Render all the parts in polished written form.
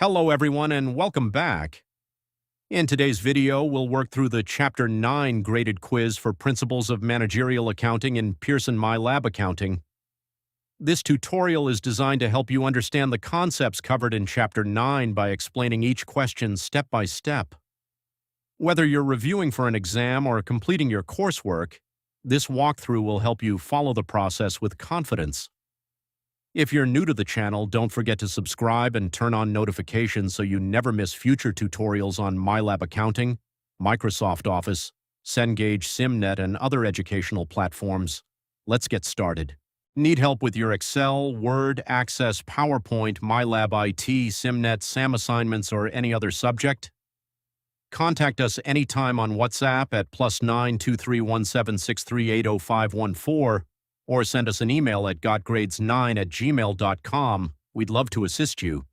Hello everyone and welcome back. In today's video, we'll work through the Chapter 9 graded quiz for Principles of Managerial Accounting in Pearson MyLab Accounting. This tutorial is designed to help you understand the concepts covered in Chapter 9 by explaining each question step by step. Whether you're reviewing for an exam or completing your coursework, this walkthrough will help you follow the process with confidence. If you're new to the channel, don't forget to subscribe and turn on notifications so you never miss future tutorials on MyLab Accounting, Microsoft Office, Cengage, SIMnet, and other educational platforms. Let's get started. Need help with your Excel, Word, Access, PowerPoint, MyLab IT, SIMnet, SAM assignments, or any other subject? Contact us anytime on WhatsApp at +9 231763800514 or send us an email at gotgrades9@gmail.com. We'd love to assist you.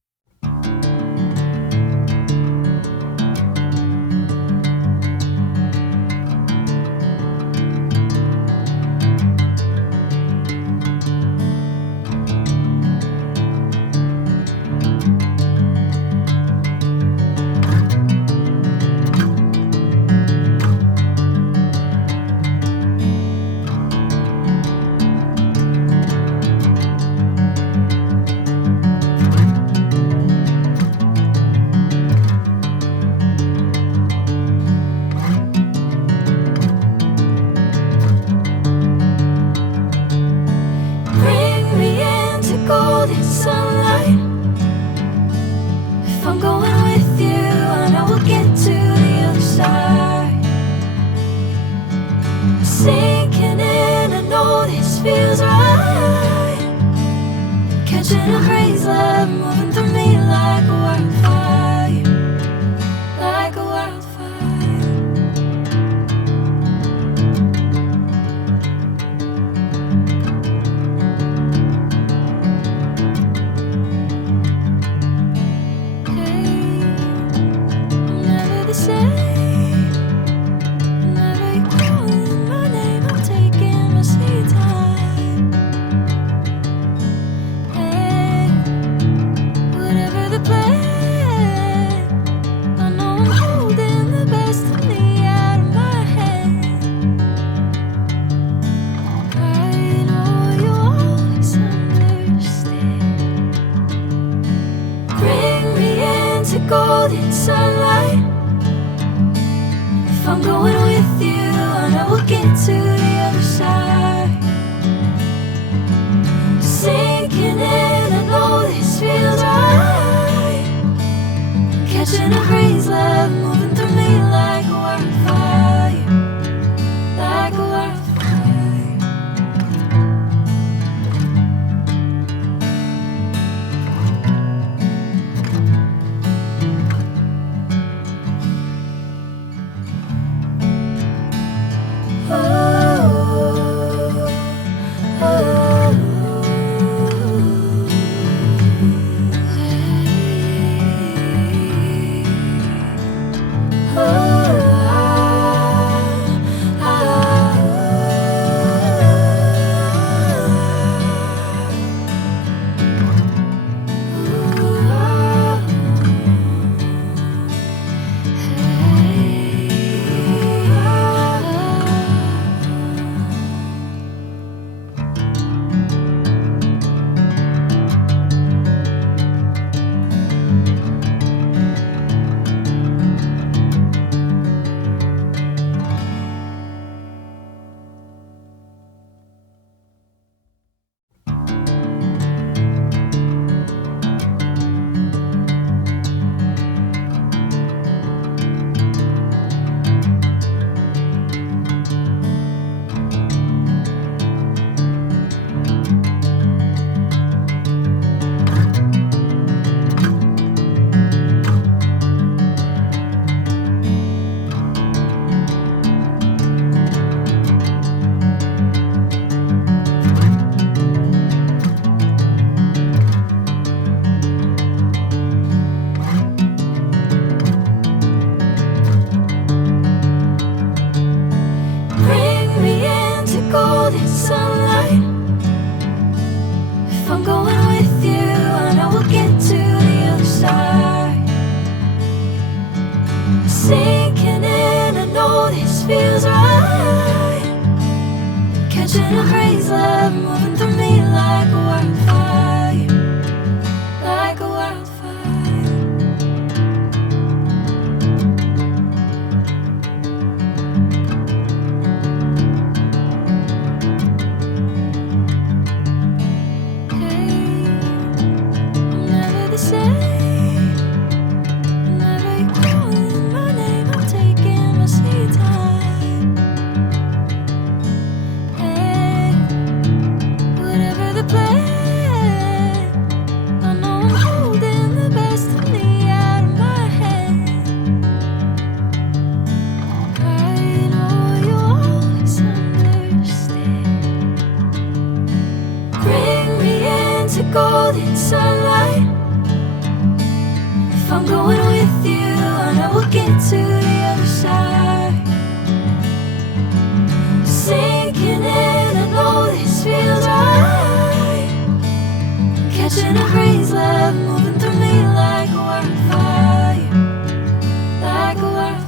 feels right. Catching a breeze, love moving through me like a wildfire, like a wildfire. Hey, I'm never the same. Whenever you're calling my name, I'm taking my sweet time. Hey, whatever the plan, I know I'm holding the best of me out of my head. I know you'll always understand. Bring me into golden sunlight. If I'm going with you, I know we'll get to the other side. Sinking in, I know this feels right. Catching a breeze, love moving through me like a wildfire, like a wildfire.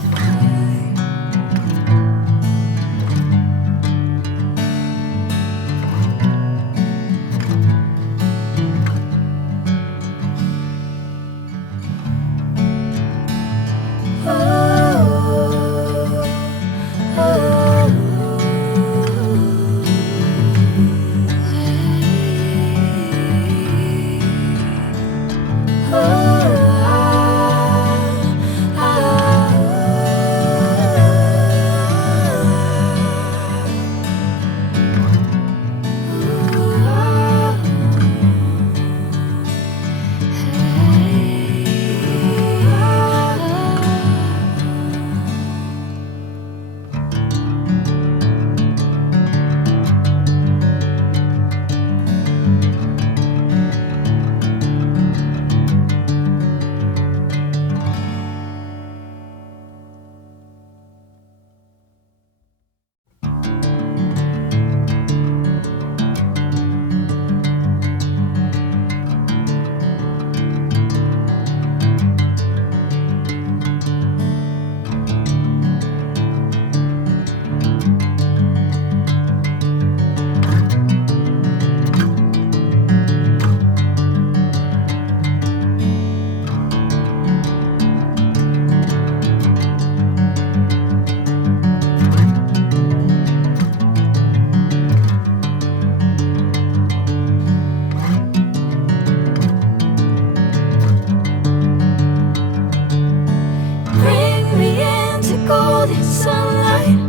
Bring me into golden sunlight.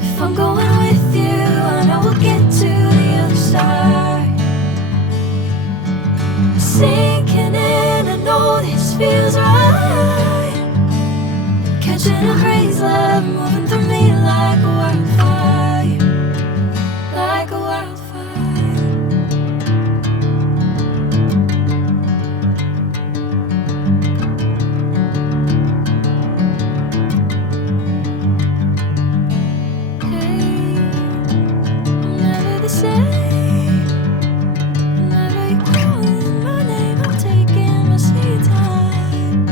If I'm going with you, I know we'll get to the other side. Sinking in, I know this feels right. Catching a breeze, love moving through me like a wildfire, like a wildfire. Hey, I'm never the same. Whenever you're calling my name, I'm taking my sweet time.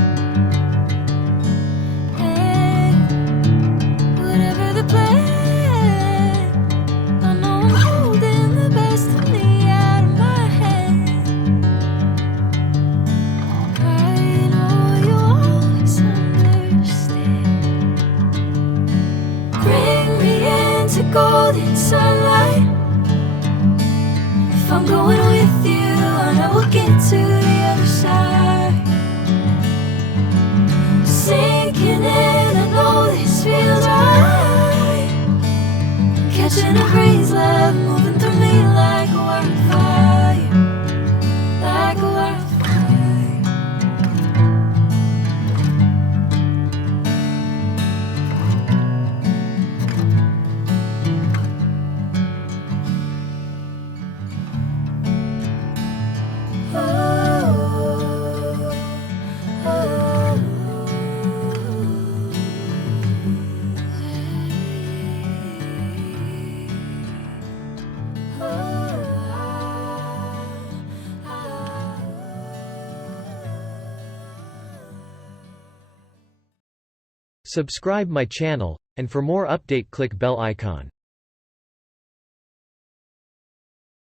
Hey, whatever the plan, I know I'm holding the best of me out of my head. I know you'll always understand. Bring me into golden sunlight. If I'm going with you, I know we'll get to the other side. Sinking in, I know this feels right. Catching a breeze, love moving through me like a wildfire, like a wildfire. Oh. Subscribe my channel, and for more update click bell icon.